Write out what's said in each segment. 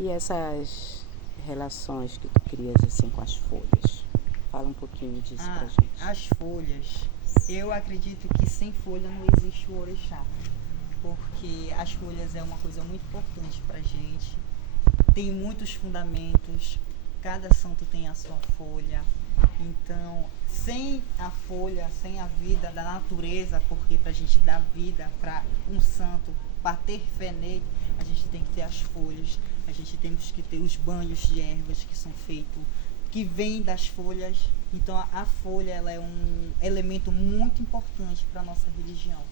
E essas relações que tu crias assim com as folhas? Fala um pouquinho disso pra gente. As folhas. Eu acredito que sem folha não existe o orixá. Porque as folhas é uma coisa muito importante pra gente. Tem muitos fundamentos. Cada santo tem a sua folha. Então, sem a folha, sem a vida da natureza, porque pra gente dar vida para um santo, para ter fé nele, a gente tem que ter as folhas, a gente tem que ter os banhos de ervas que são feitos, que vêm das folhas. Então a folha ela é um elemento muito importante para a nossa religião,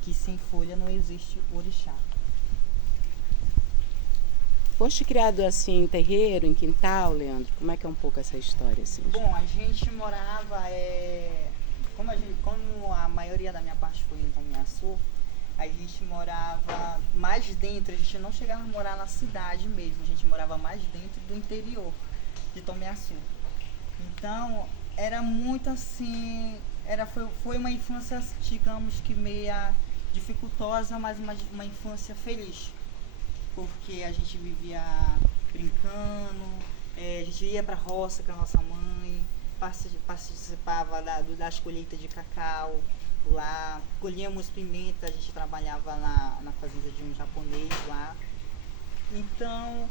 que sem folha não existe orixá. Foste criado assim em terreiro, em quintal, Leandro? Como é que é um pouco essa história assim? Bom, a gente morava, como a maioria da minha parte foi em Tomiaçu, a gente morava mais dentro, a gente não chegava a morar na cidade mesmo, a gente morava mais dentro do interior de Tomiaçu. Então, era muito assim, foi uma infância, digamos que meia dificultosa, mas uma infância feliz. Porque a gente vivia brincando, a gente ia pra roça com a nossa mãe, participava das colheitas de cacau lá, colhíamos pimenta, a gente trabalhava na fazenda de um japonês lá. Então,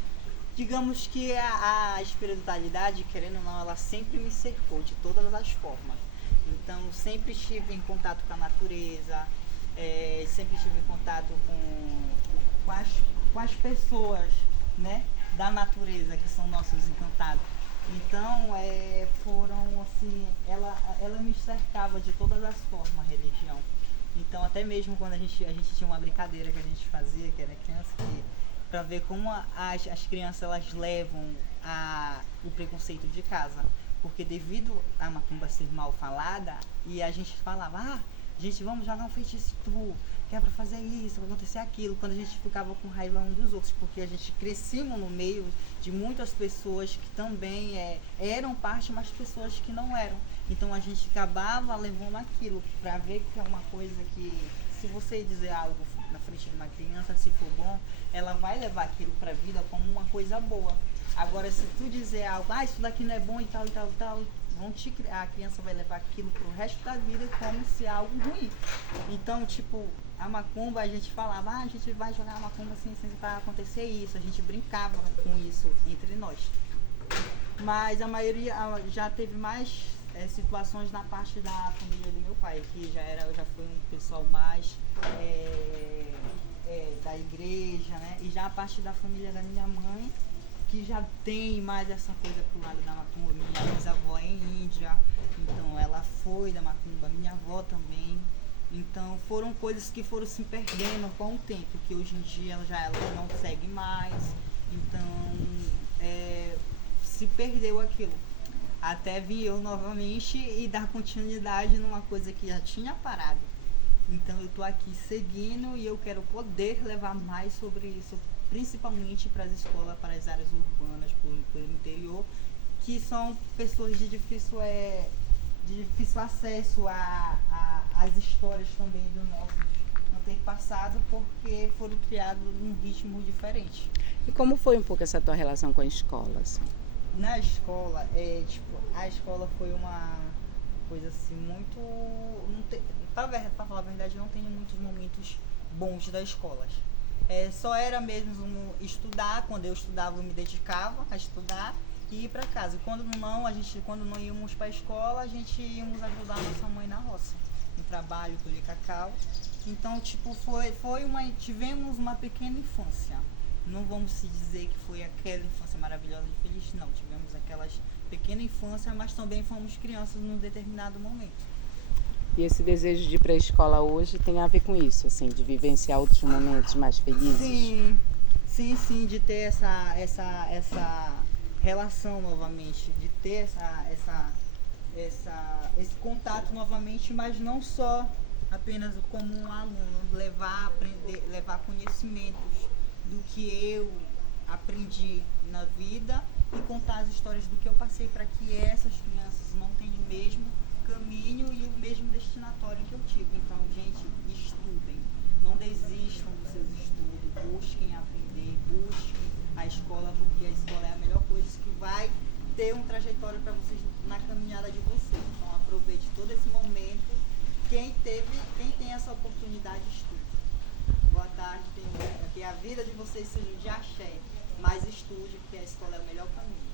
digamos que a espiritualidade, querendo ou não, ela sempre me cercou de todas as formas. Então, sempre estive em contato com a natureza, sempre estive em contato com as pessoas, né, da natureza, que são nossos encantados. Então, foram assim, ela me cercava de todas as formas, a religião. Então, até mesmo quando a gente tinha uma brincadeira que a gente fazia, que era criança, para ver como as crianças elas levam o preconceito de casa. Porque devido a macumba ser mal falada, e a gente falava, gente, vamos jogar um feitiço tu, que é pra fazer isso, pra acontecer aquilo, quando a gente ficava com raiva um dos outros, porque a gente crescemos no meio de muitas pessoas que também eram parte, mas pessoas que não eram. Então a gente acabava levando aquilo, pra ver que é uma coisa que, se você dizer algo na frente de uma criança, se for bom, ela vai levar aquilo pra vida como uma coisa boa. Agora, se tu dizer algo, isso daqui não é bom e tal, a criança vai levar aquilo pro resto da vida como se algo ruim. Então, tipo, a macumba, a gente falava, a gente vai jogar a macumba assim pra acontecer isso. A gente brincava com isso entre nós. Mas a maioria já teve mais situações na parte da família do meu pai, que já foi um pessoal mais da igreja, né? E já a parte da família da minha mãe, que já tem mais essa coisa pro lado da macumba. Minha bisavó é índia, então ela foi da macumba, minha avó também. Então foram coisas que foram se perdendo com o tempo, que hoje em dia ela não segue mais. Então se perdeu aquilo. Até vir eu novamente e dar continuidade numa coisa que já tinha parado. Então eu tô aqui seguindo e eu quero poder levar mais sobre isso, principalmente para as escolas, para as áreas urbanas, pelo interior, que são pessoas de difícil acesso às histórias também do nosso antepassado, porque foram criados num ritmo diferente. E como foi um pouco essa tua relação com a escola, assim? Na escola, a escola foi uma coisa assim muito... Pra falar a verdade, eu não tenho muitos momentos bons da escola. Só era mesmo estudar. Quando eu estudava, eu me dedicava a estudar e ir para casa. Quando não íamos para a escola, a gente íamos ajudar a nossa mãe na roça, no trabalho, colher cacau. Então, tivemos uma pequena infância. Não vamos se dizer que foi aquela infância maravilhosa e feliz, não. Tivemos aquelas pequena infância, mas também fomos crianças num determinado momento. E esse desejo de ir para a escola hoje tem a ver com isso, assim, de vivenciar outros momentos mais felizes? Sim, de ter essa relação novamente, de ter esse contato novamente, mas não só apenas como um aluno, levar conhecimentos do que eu aprendi na vida e contar as histórias do que eu passei, para que essas crianças não tenham o mesmo caminho e o mesmo destinatório que eu tive. Então, gente, estudem, não desistam dos seus estudos, busquem aprender, busquem a escola, que a escola é a melhor coisa, que vai ter um trajetório para vocês na caminhada de vocês. Então aproveite todo esse momento. Quem tem essa oportunidade, estude. Boa tarde, que a vida de vocês seja de axé, mas estude, porque a escola é o melhor caminho.